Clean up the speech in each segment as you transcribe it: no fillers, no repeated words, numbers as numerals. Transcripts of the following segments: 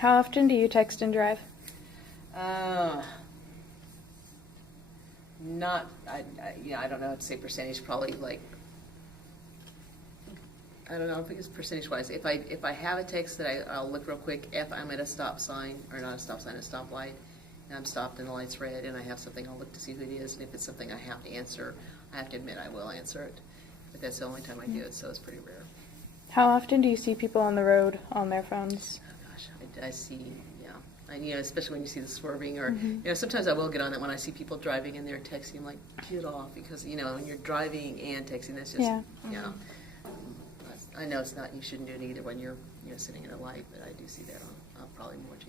How often do you text and drive? I don't know how to say percentage, probably like, I don't know if it's percentage-wise. If I have a text that I'll look real quick, if I'm at a stop sign, or not a stop sign, a stoplight, and I'm stopped and the light's red and I have something, I'll look to see who it is, and if it's something I have to answer, I have to admit I will answer it. But that's the only time I do it, so it's pretty rare. How often do you see people on the road on their phones? Oh gosh, I see, yeah. Especially when you see the swerving, or sometimes I will get on that when I see people driving and they're texting. I'm like, get off, because when you're driving and texting, that's just I know it's not. You shouldn't do it either when you're sitting at a light, but I do see that on probably more too.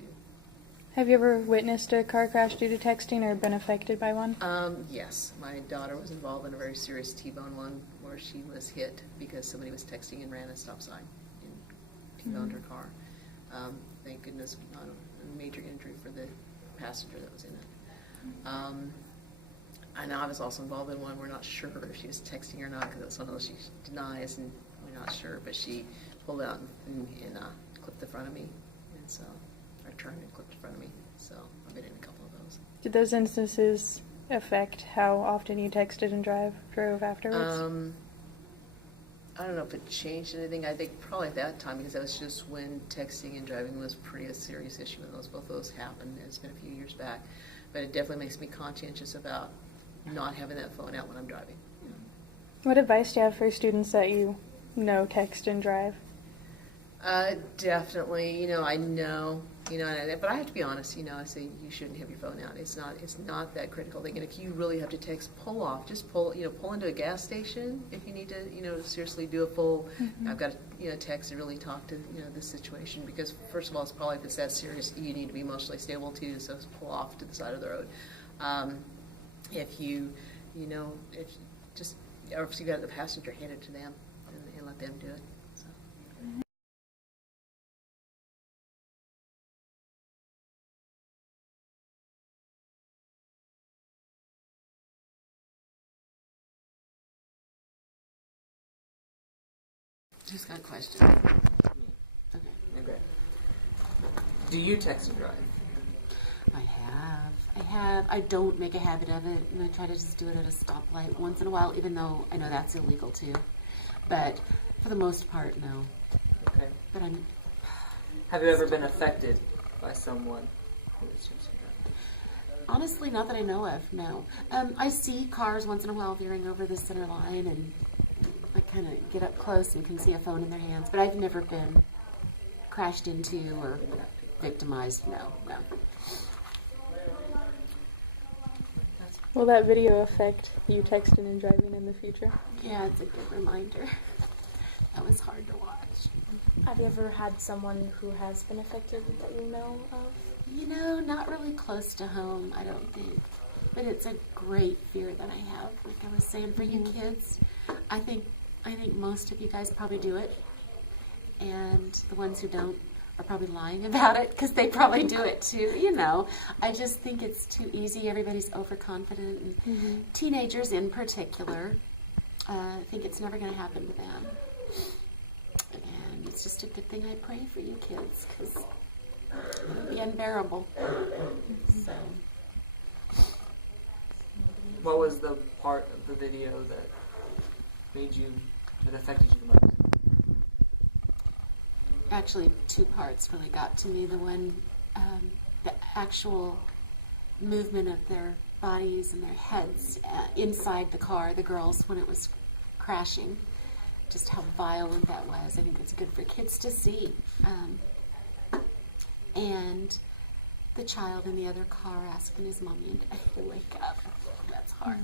Have you ever witnessed a car crash due to texting or been affected by one? Yes, my daughter was involved in a very serious T-bone one where she was hit because somebody was texting and ran a stop sign and T-boned her car. Thank goodness, not a major injury for the passenger that was in it. I know I was also involved in one. We're not sure if she was texting or not, because that's one of those she denies, and we're not sure. But she pulled out and clipped the front of me, and so I turned and clipped the front of me. So I've been in a couple of those. Did those instances affect how often you texted and drove afterwards? I don't know if it changed anything. I think probably at that time, because that was just when texting and driving was pretty a serious issue, and both of those happened. It's been a few years back, but it definitely makes me conscientious about not having that phone out when I'm driving. What advice do you have for students that you know text and drive? Definitely, I know, but I have to be honest, I say you shouldn't have your phone out. It's not that critical. If you really have to text, pull off. Just pull into a gas station if you need to, seriously do a full, I've got to, text and really talk to, this situation, because first of all, if it's that serious, you need to be emotionally stable too, so pull off to the side of the road. If you got the passenger, hand it to them and let them do it. So. Just got a question. Okay. Do you text and drive? I have. I don't make a habit of it, and I try to just do it at a stoplight once in a while, even though I know that's illegal too. But for the most part, no. Okay. But Have you ever been affected by someone who is texting and driving? Honestly, not that I know of, no. I see cars once in a while veering over the center line, and I kind of get up close and can see a phone in their hands, but I've never been crashed into or victimized, no. Will that video affect you texting and driving in the future? Yeah, it's a good reminder. That was hard to watch. Have you ever had someone who has been affected that you know of? Not really close to home, I don't think. But it's a great fear that I have. Like I was saying, for you kids, I think most of you guys probably do it. And the ones who don't are probably lying about it, because they probably do it too, I just think it's too easy. Everybody's overconfident, and teenagers in particular. I think it's never going to happen to them. And it's just a good thing I pray for you kids, because it'll be unbearable. So. What was the part of the video that affected you the most? Actually, two parts really got to me. The one, the actual movement of their bodies and their heads inside the car, the girls, when it was crashing, just how violent that was. I think it's good for kids to see. And the child in the other car asking his mommy and daddy to wake up. That's hard.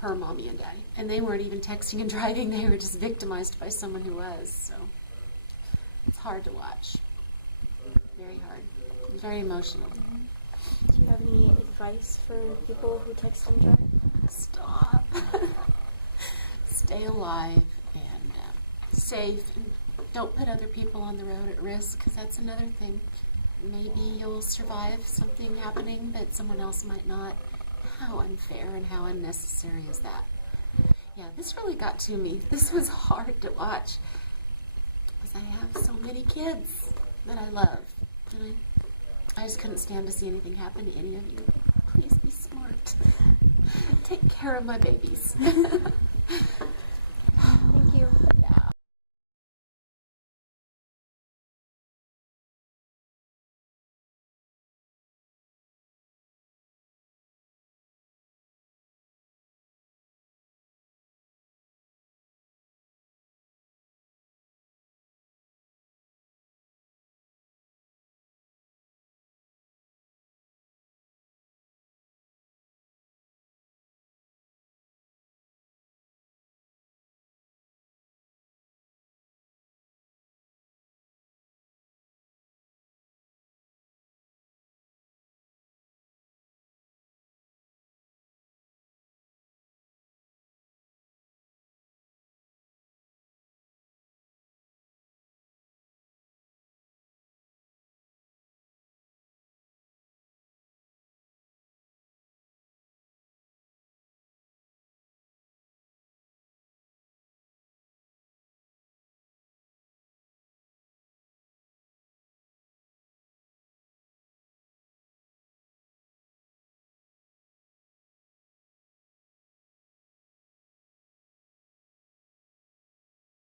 Her mommy and daddy. And they weren't even texting and driving. They were just victimized by someone who was. So it's hard to watch. Very hard. Very emotional. Do you have any advice for people who text and drive? Stop. Stay alive and safe. And don't put other people on the road at risk, because that's another thing. Maybe you'll survive something happening, but someone else might not. How unfair and how unnecessary is that? Yeah, this really got to me. This was hard to watch, because I have so many kids, that I love. And I just couldn't stand to see anything happen to any of you. Please be smart. Take care of my babies.